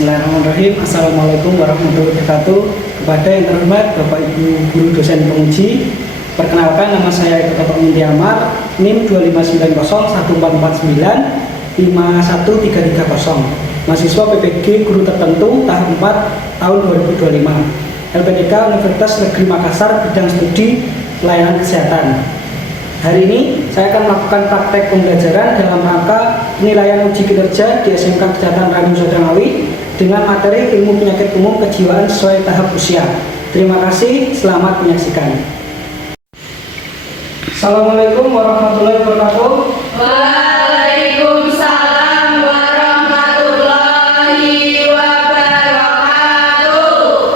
Bismillahirrahmanirrahim. Assalamualaikum warahmatullahi wabarakatuh. Kepada yang terhormat Bapak Ibu Guru Dosen Penguji, perkenalkan nama saya Eko Toto Minti Amar, NIM 2590144951330, mahasiswa PPG Guru Tertentu tahap 4 tahun 2025, LPDK Universitas Negeri Makassar, bidang studi pelayanan kesehatan. Hari ini saya akan melakukan praktek pembelajaran dalam rangka penilaian uji kinerja di SMK Kesehatan Raden Soekarno dengan materi ilmu penyakit umum kejiwaan sesuai tahap usia. Terima kasih, selamat menyaksikan. Assalamualaikum warahmatullahi wabarakatuh. Waalaikumsalam warahmatullahi wabarakatuh.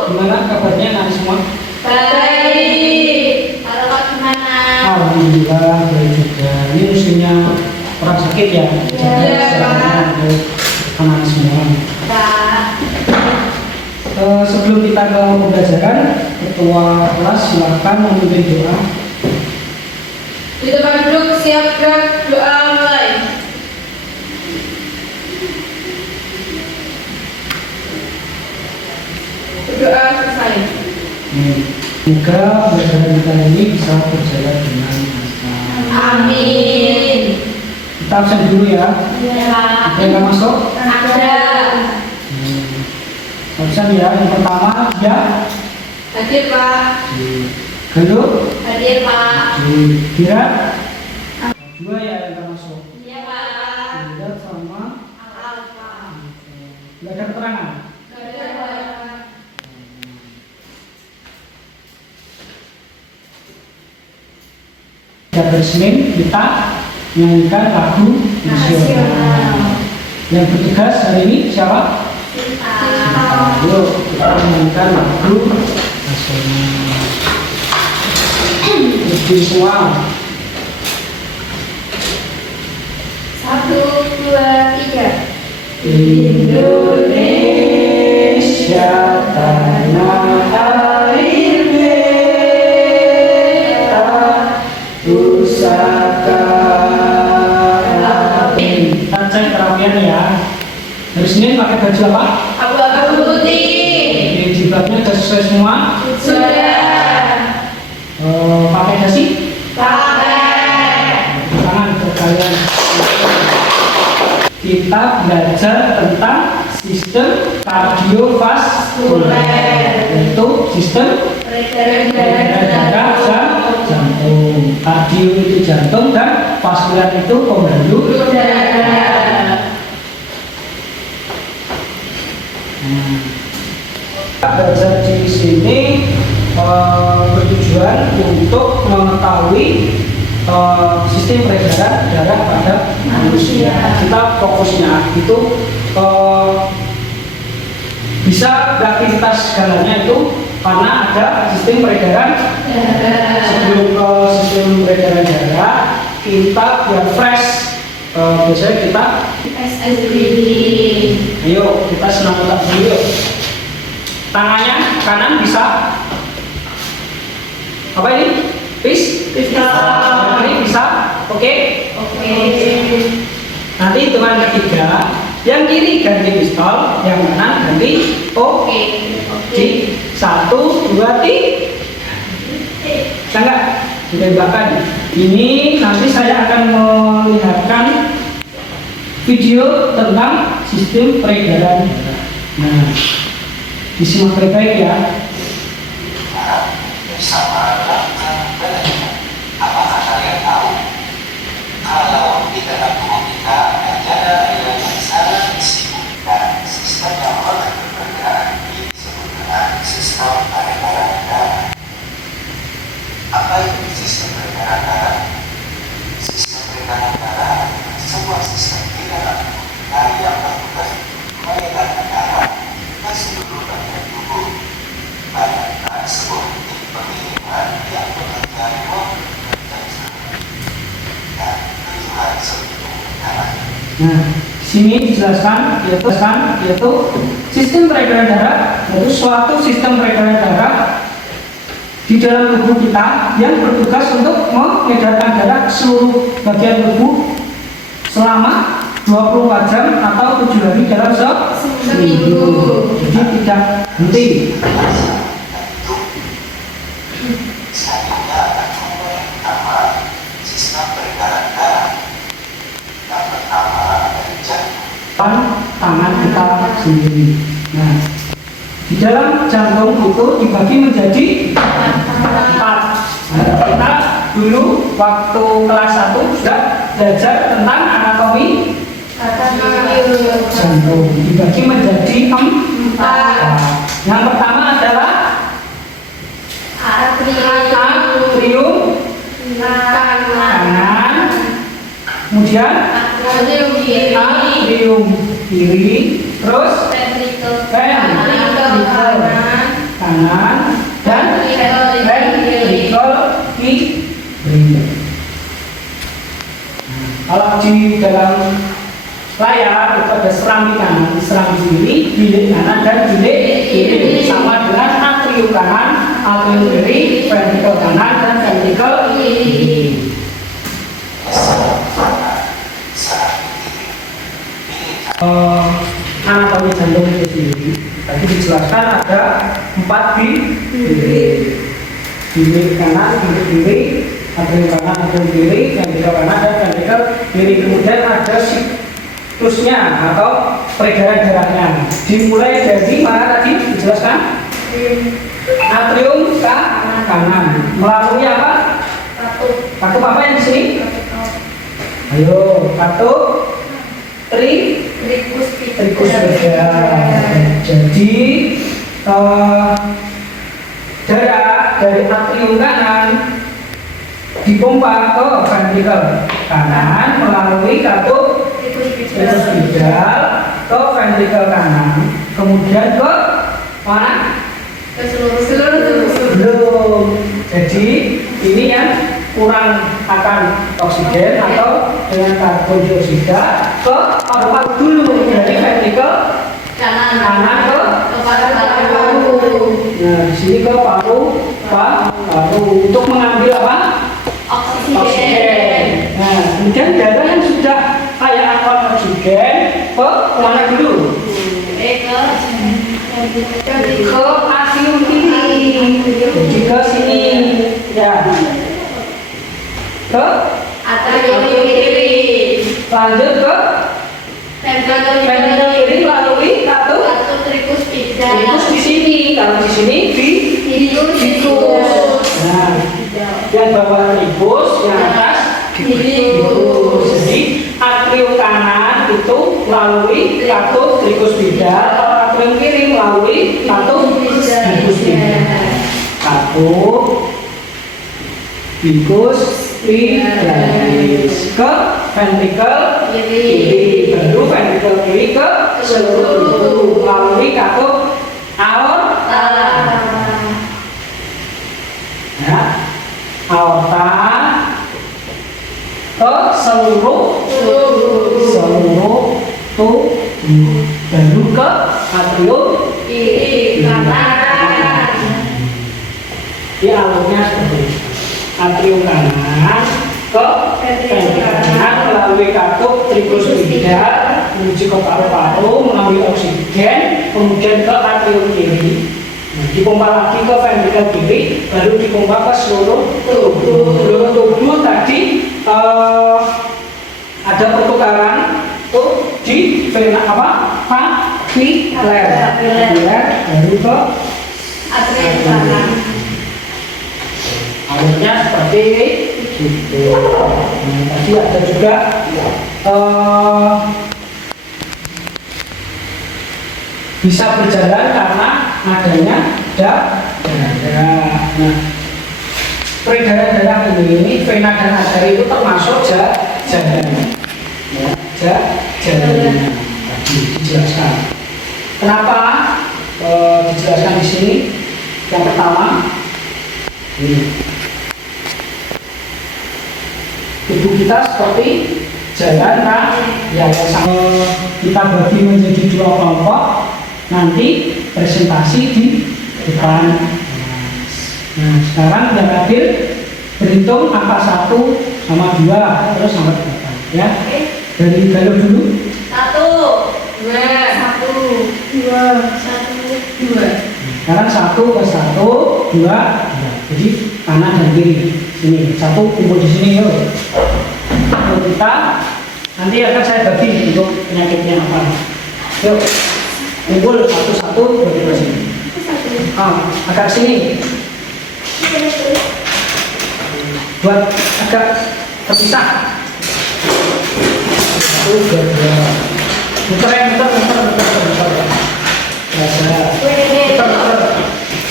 Gimana kabarnya nanti semua? Baik. Kalau gimana? Alhamdulillah baik juga. Ini musimnya orang sakit ya? Iya, Pak. Anak semua. Pak. Sebelum kita ke pembelajaran, ketua kelas silakan memimpin doa. Di tempat duduk siap gerak, doa mulai. Berdoa selesai. Semoga pembelajaran kita ini bisa berjalan dengan lancar. Amin. Kita absen dulu ya. Ya, Pak. Ada yang nggak masuk? Ada. Absen ya. Yang pertama ya. Hadir, Pak. Gendut. Hadir, Pak. Kira. Dua ya yang nggak masuk. Iya, Pak. Tidak sama. Alfa. Nggak ada keterangan. Ada, Pak. Pada hari Senin kita menyanyikan lagu nasional. Yang bertugas hari ini siapa? Yuk kita menyanyikan lagu nasional. Berdiri semua. 1, 2, 3. Indonesia tanah air beta, pusaka. Kita cek perapian ya. Hari Senin pakai baju apa? Abu-abu putih. Oke, jilbabnya sudah sesuai semua. Sudah. Pakai dasi? Pakai. Tangan ke kalian. Kita belajar tentang sistem kardiovaskuler, yaitu sistem peredaran darah dan jantung. Kardio itu jantung dan vaskuler itu pembuluh darah. Belajar di sini bertujuan untuk mengetahui sistem peredaran darah pada manusia. Kita fokusnya itu bisa beraktivitas segalanya itu karena ada sistem peredaran darah. Sebelum ke sistem peredaran darah, kita biar fresh, biasanya kita SSBD. ayo kita senam otak dulu yuk. Tangannya kanan bisa apa ini? Pistol. Ini bisa, oke? Oke. Nanti hitungan ketiga, yang kiri ganti pistol, yang kanan ganti oke. Oke. 1, 2, 3. Enggak? Ditembakkan. Ini nanti saya akan melihatkan video tentang sistem peredaran darah. Nah, disimak baik-baik ya. Apakah kalian tahu kalau di dalam tubuh kita ada yang sangat sibuk dan sistem yang bergerak ini disebut dengan sistem peredaran darah. Apa itu sistem peredaran darah? Sistem peredaran darah adalah sebuah sistem di dalam tubuh kita yang bertugas mengedarkan darah ke seluruh bagian tubuh. Bayangkan sebuah titik pengiriman yang bekerja dan tujuan seluruh darah. Nah, di sini dijelaskan yaitu sistem peredaran darah yaitu suatu sistem peredaran darah di dalam tubuh kita yang bertugas untuk mengedarkan darah ke seluruh bagian tubuh selama 24 jam atau 7 hari dalam seminggu. Jadi tidak henti. Selanjutnya akan mulai yang pertama, sistem peredaran darah. Yang pertama dari jantung. Tangan kita sendiri. Nah, di dalam jantung itu dibagi menjadi 4. Nah, kita dulu waktu kelas 1 sudah belajar tentang anatomi jantung. Dibagi menjadi 4. Yang pertama adalah atrium kanan, kemudian atrium kiri, terus ventricle kanan, dan ventricle kiri. Kalau di dalam layar itu ada serambi kanan, serambi kiri, bilik kanan, dan bilik kiri, sama dengan atrium kanan, atrium kiri, ventricle kanan, dan ventricle kiri. Anatomi jantung itu sendiri tadi dijelaskan ada 4 bilik kanan, bilik kiri, atrium kanan, atrium kiri, ventricle kanan, dan ventricle kiri. Kemudian ada siklusnya atau peredaran darahnya. Dimulai dari mana tadi dijelaskan? Atrium kanan melalui apa? Katup apa yang di sini? Ayo, katup trikus beda. Jadi darah dari atrium kanan dipompa ke ventricle kanan melalui katup trikus beda ke ventricle kanan, kemudian ke mana? Ke seluruh Belum. Jadi ini yang kurang akan oksigen atau dengan karbon dioksida ke paru-paru dulu, dari ventricle kanan ke paru-paru. Nah, di sini ke paru untuk mengambil apa? Oksigen. Nah, kemudian darah yang sudah kaya akan oksigen ke mana dulu? Ke atrium kiri. Jadi ke sini ya. Ke atrium kiri. Lanjut ke ventricle kiri melalui katup trikus di sini. Kalau di sini trikus. Nah, yang bawah trikus, yang atas trikus. Jadi atrium kanan itu melalui katup trikus beda, atrium kiri melalui katup trikus beda. Katup trikus ke ventricle kiri, baru ventricle kiri ke seluruh melalui katup aorta. Ya, aorta ke seluruh tubuh, baru ke atrium kanan. Di alurnya seperti ini. Atrium kanan ke ventricle kanan melalui katup trikus beda menuju ke paru-paru mengambil oksigen, kemudian ke atrium kiri. Nah, dipompa lagi ke ventricle kiri, baru dipompa ke seluruh tubuh. Seluruh tubuh tadi ada pertukaran tuh di vena apa? Papiler, baru ke atrium kanan. Alurnya seperti itu. Nah, tadi ada juga bisa berjalan karena adanya darah. Nah, peredaran darah ini, vena dan arteri itu termasuk jalan. Ya, jalan. Tadi dijelaskan. Kenapa dijelaskan di sini? Yang pertama, ini. Tubuh kita seperti jalan raya. Kita bagi menjadi 2 kelompok. Nanti presentasi di depan. Nah, sekarang yang hadir berhitung angka 1 sama 2 terus sampai 8 ya. Dari Galuh dulu. 1, 2, 2. Sekarang 1 ke 1, 2. Jadi kanan dan kiri. Sini 1 kumpul di sini yuk. Untuk kita nanti akan saya bagi untuk penyakitnya apa. Yuk kumpul 1-1 bagi ke sini. Agak sini. Buat agak terpisah. 1, 2, 3. Muter ya, muter.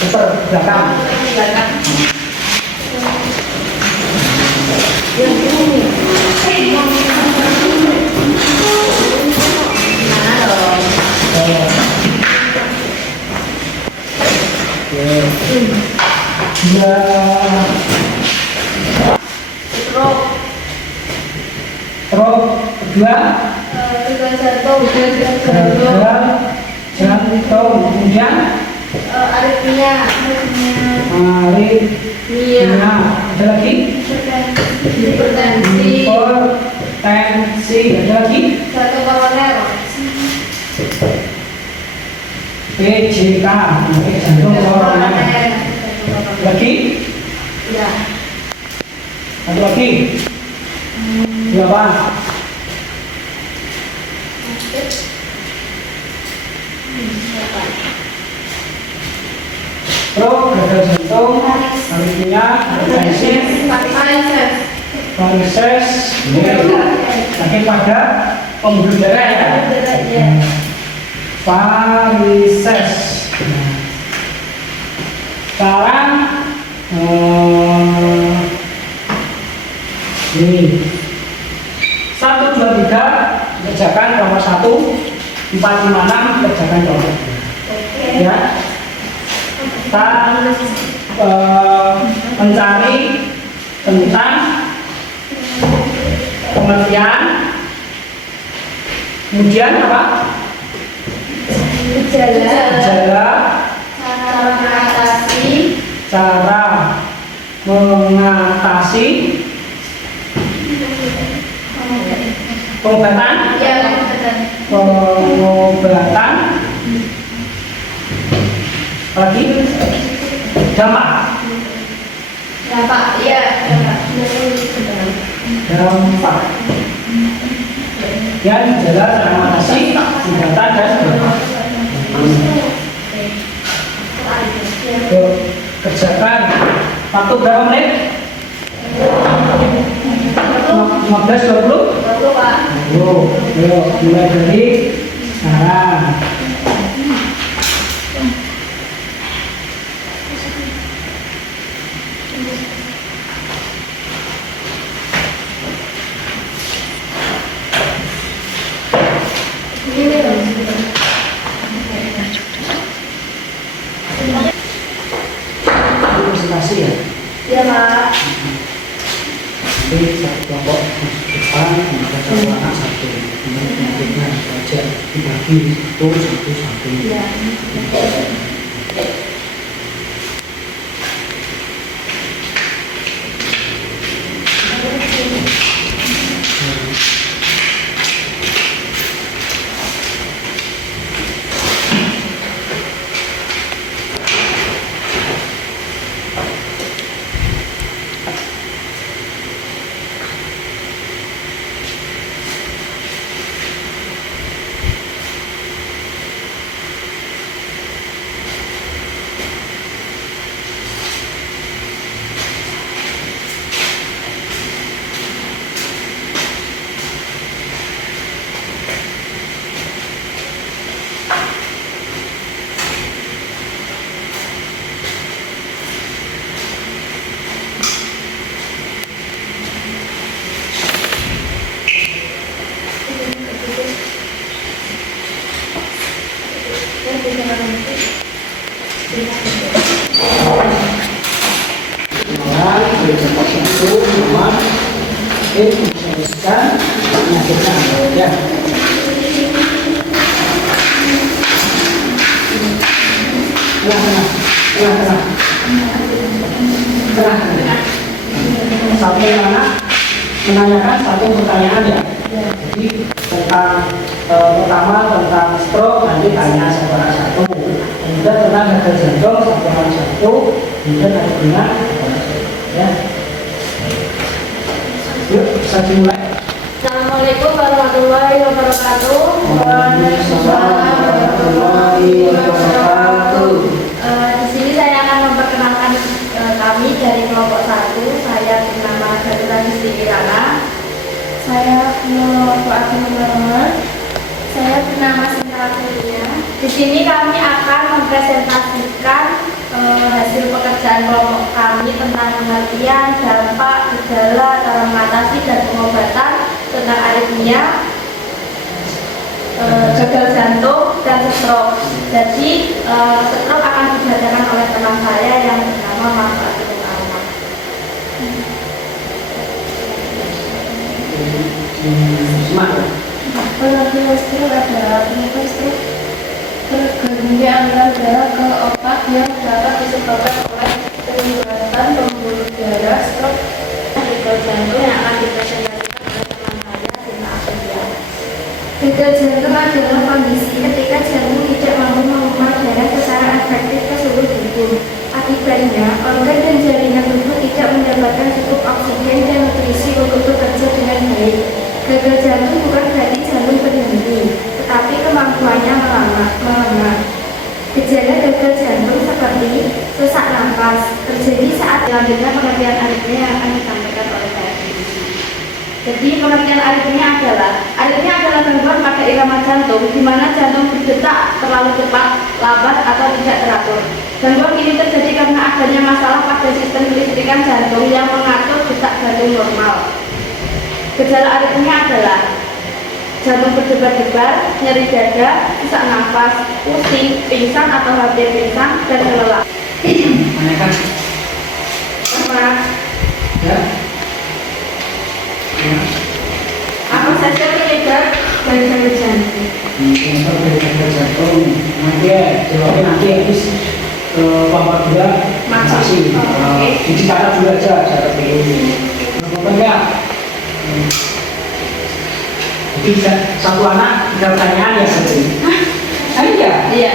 Muter belakang. Terus kedua jantung, kemudian Aritmia. ada lagi Hipertensi. hipertensi, ada lagi Jantung koroner. PJK, penyakit jantung koroner. Lagi Ya. ada lagi berapa? Stroke, gagal jantung, aritmia, hipertensi, varises, sakit pada pembuluh darah ya. Varises. Sekarang ini 1, 2, 3 kerjakan nomor 1, 4, 5, 6 kerjakan nomor 2. Ya. Kita mencari tentang pengertian, kemudian apa? Gejala, cara mengatasi, pengobatan, lagi dampak, ya gejala, cara mengatasi, pengobatan dan dampak. Yuk, kerjakan. Waktu berapa menit? 15, 20? Yuk, mulai dari sekarang. Presentasi ya? Ya, Pak. Jadi satu kelompok depan, kemudian satu anak satu, kemudian penyakitnya saja dibagi satu. Ya. dari tempat itu rumah menyelesaikan penyakitnya ya. Tengah. Satu anak menanyakan satu pertanyaan ya. Ya. Jadi tentang pertama tentang stroke nanti tanya satu orang satu, kemudian tentang gagal jantung satu orang satu, kemudian ada dengan ya. Yuk bisa dimulai. Assalamualaikum warahmatullahi wabarakatuh. Waalaikumsalam warahmatullahi wabarakatuh. Di sini saya akan memperkenalkan kami dari kelompok 1. Saya bernama Fatura Gusti Kirana. Saya Nur Rahman. Saya bernama Sinta Kulia. Di sini kami akan mempresentasikan hasil pekerjaan kelompok kami tentang pengertian, dampak, gejala, cara mengatasi dan pengobatan tentang aritmia, gagal jantung, dan stroke. Jadi stroke akan dibacakan oleh teman saya yang bernama Mas Fatul Ahmad. Semangat. Penyakit stroke adalah penyakit stroke bergengnya aliran darah ke otak yang dapat disebabkan oleh penyumbatan pembuluh darah stroke gagal jantung yang akan dipresentasikan oleh teman saya Dina Aprilia. Gagal jantung adalah kondisi ketika jantung tidak mampu memompa darah secara efektif ke seluruh tubuh. Akibatnya, organ dan jaringan tubuh tidak mendapatkan cukup oksigen dan nutrisi untuk bekerja dengan baik. Gagal jantung bukan berarti jantung berhenti, tetapi kemampuannya melemah. Gejala gagal jantung seperti sesak napas terjadi saat selanjutnya pengertian aritmia yang akan disampaikan oleh saya. Jadi pengertian aritmia adalah gangguan pada irama jantung di mana jantung berdetak terlalu cepat, lambat atau tidak teratur. Gangguan ini terjadi karena adanya masalah pada sistem kelistrikan jantung yang mengatur detak jantung normal. Gejala aritmia adalah jantung berdebar-debar, nyeri dada, sesak nafas, pusing, pingsan atau hampir pingsan, dan kelelahan. Menekan. Ya. Apa saja penyebab dari gagal jantung? Penyebab dari gagal jantung nanti ya jawabnya nanti habis kelompok 2 masih. Dicatat dulu aja cara pilih. Kelompok ya. Jadi satu anak 3 pertanyaan ya berarti. Iya. Iya.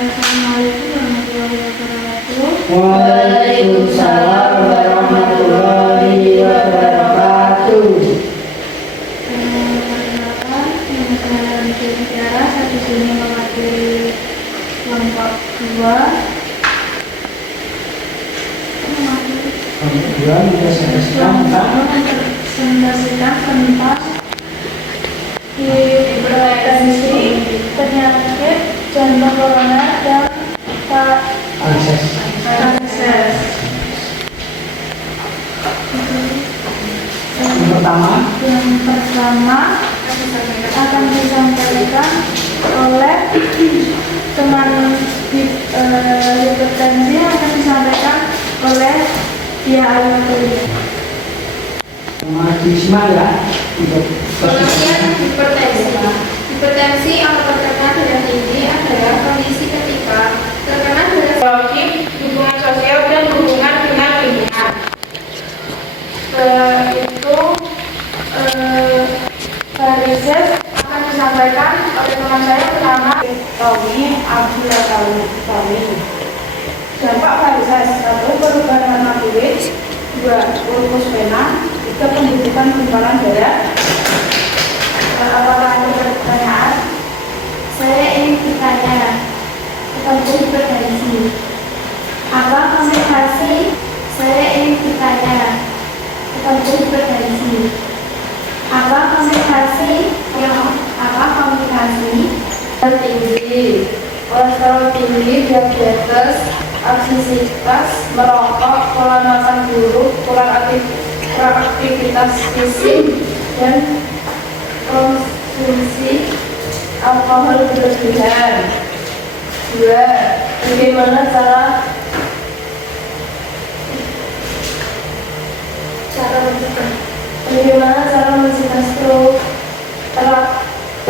Assalamualaikum warahmatullahi wabarakatuh. Waalaikumsalam warahmatullahi wabarakatuh. Perkenalkan, nama saya Rizky Tiara. Saya di sini mewakili kelompok 2. Kemudian presentasikan tentang hipertensi, penyakit jantung koroner dan akses. akses. Yang pertama akan disampaikan oleh teman hipertensi yang akan disampaikan oleh Dia Almatuli. Disma ya untuk Pengertian hipertensi. Hipertensi atau tekanan darah tinggi adalah kondisi ketika tekanan darah biologis, hubungan sosial dan hubungan dengan lingkungan. Riset akan disampaikan oleh teman saya bernama Tommy Abdullah Tommy. Dampak varises 1. Perubahan warna kulit, 2. Glukus vena, 3. Pembentukan gumpalan darah. Apakah ada pertanyaan? Saya ingin bertanya tentang hipertensi. Apa komplikasi? Saya ingin bertanya tentang hipertensi. Apa komplikasi? Tinggi, kolesterol tinggi, diabetes, obesitas, merokok, pola makan buruk, kurang aktivitas fisik, dan konsumsi alkohol berlebihan. 2. Bagaimana cara mencegah? Bagaimana cara mencegah stroke?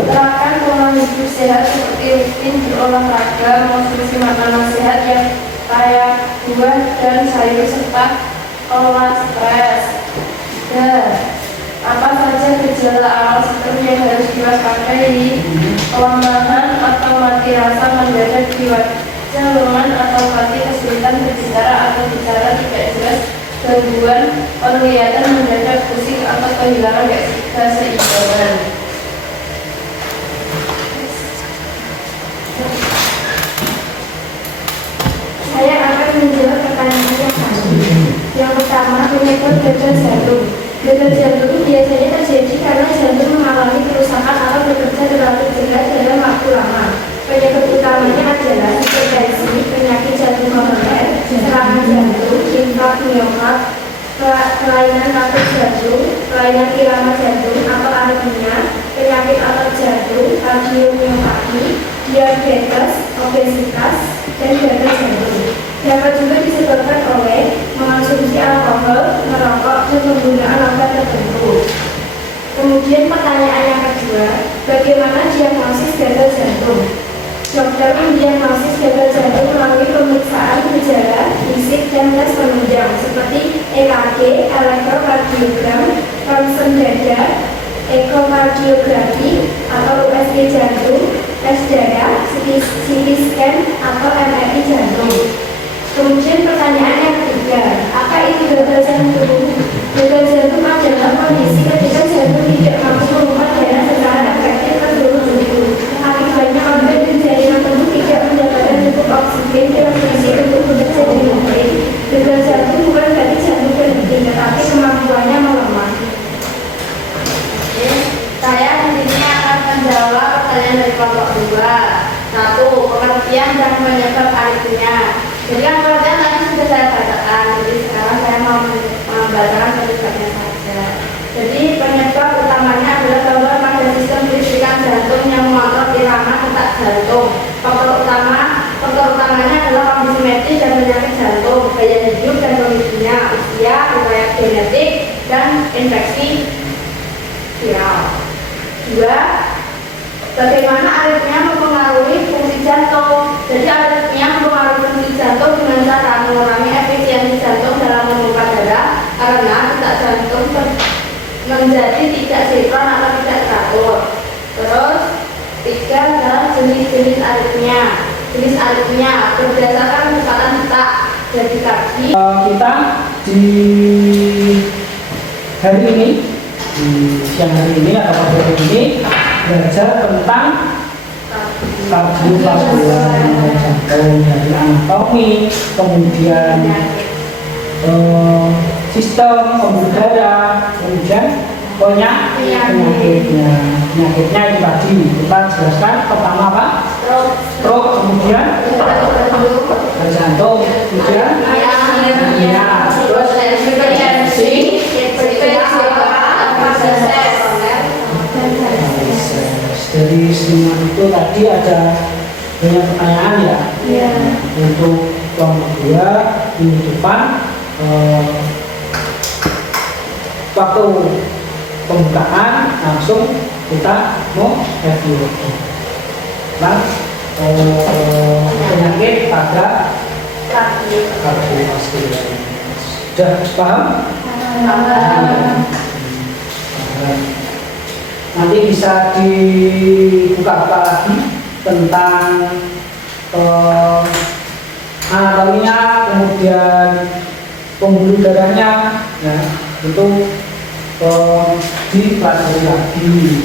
Terapkan pola hidup sehat seperti rutin berolahraga, mengonsumsi makanan sehat yang kaya buah dan sayur serta kelola stres. Dan apa saja gejala awal stroke yang harus diwaspadai? Kelemahan atau mati rasa mendadak di wajah, lengan atau mati, kesulitan berbicara atau bicara tidak jelas, gangguan penglihatan mendadak, pusing atau kehilangan keseimbangan. Saya akan menjawab pertanyaan yang tadi. Yang pertama, penyebab gagal jantung. Gagal jantung biasanya terjadi karena jantung mengalami kerusakan atau bekerja terlalu cepat dalam waktu lama. Penyebab utamanya adalah hipertensi, penyakit jantung koroner, serangan jantung, infrak miokard, kelainan katup jantung, kelainan irama jantung atau aritmia, penyakit otot jantung, kardiomiopati, diabetes, obesitas, dan gagal jantung. Dapat juga disebabkan oleh mengonsumsi alkohol, merokok, dan penggunaan obat tertentu. Kemudian pertanyaan yang kedua, bagaimana diagnosis gagal jantung? Dokter mendiagnosis gagal jantung melalui pemeriksaan gejala, fisik, dan tes penunjang seperti EKG, elektrokardiogram, ronsen dada, ekokardiografi atau USG jantung, tes darah, CT scan atau MRI jantung. Kemudian pertanyaan yang ketiga, apa itu gagal jantung? Gagal jantung adalah kondisi ketika jantung tidak mampu memompa darah secara efektif ke seluruh tubuh. Akibatnya organ dan jaringan tubuh tidak mendapatkan cukup oksigen dan nutrisi untuk bekerja dengan baik. Gagal jantung bukan berarti jantung berhenti, tetapi kemampuannya melemah. Saya di sini akan menjawab pertanyaan dari kelompok 2. 1. Pengertian dan penyebab aritmia. Jadi kan pengertian tadi sudah saya bacakan, jadi sekarang saya mau membacakan penyebabnya saja. Jadi penyebab utamanya adalah gangguan pada sistem kelistrikan jantung yang mengontrol irama detak jantung. Faktor utamanya adalah kondisi medis dan penyakit jantung, gaya hidup dan pemicunya, usia, riwayat genetik, dan infeksi viral. 2. Bagaimana aritmia mempengaruhi fungsi jantung? Jadi aritmia mempengaruhi fungsi jantung dengan cara mengurangi efisiensi jantung dalam memompa darah karena detak jantung menjadi tidak sinkron atau tidak teratur. Terus 3 adalah jenis-jenis aritmia. Jenis aritmia berdasarkan kecepatan detak jadi kaki. Kita di hari ini, di siang hari ini atau pagi hari ini belajar tentang kardiovaskular jantung, dari anatomi, kemudian sistem pembuluh darah, kemudian penyakitnya itu tadi kita jelaskan. Pertama apa? Stroke, kemudian jantung, kemudian terus hipertensi, dari semua itu tadi ada banyak pertanyaan ya. Untuk kelompok 2 minggu depan waktu pembukaan langsung kita mau review tentang penyakit pada kardiovaskular. Sudah paham? Nanti bisa dibuka-buka lagi tentang anatominya, kemudian pembuluh darahnya, ya, itu dipelajari lagi.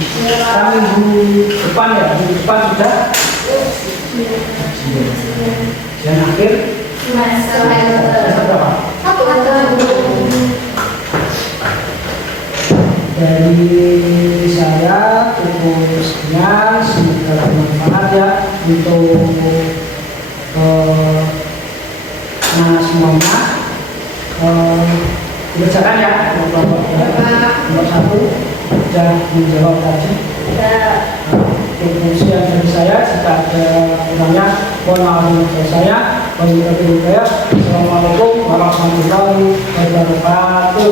Minggu depan ya, minggu depan sudah dan akhir berapa? Dari saya cukup sekian, semoga bermanfaat ya untuk semuanya. Dikerjakan ya, nomor 1 sudah menjawab tadi. Fungsi yang dari saya, jika ada kurangnya mohon maaf dari saya. Assalamualaikum warahmatullahi wabarakatuh.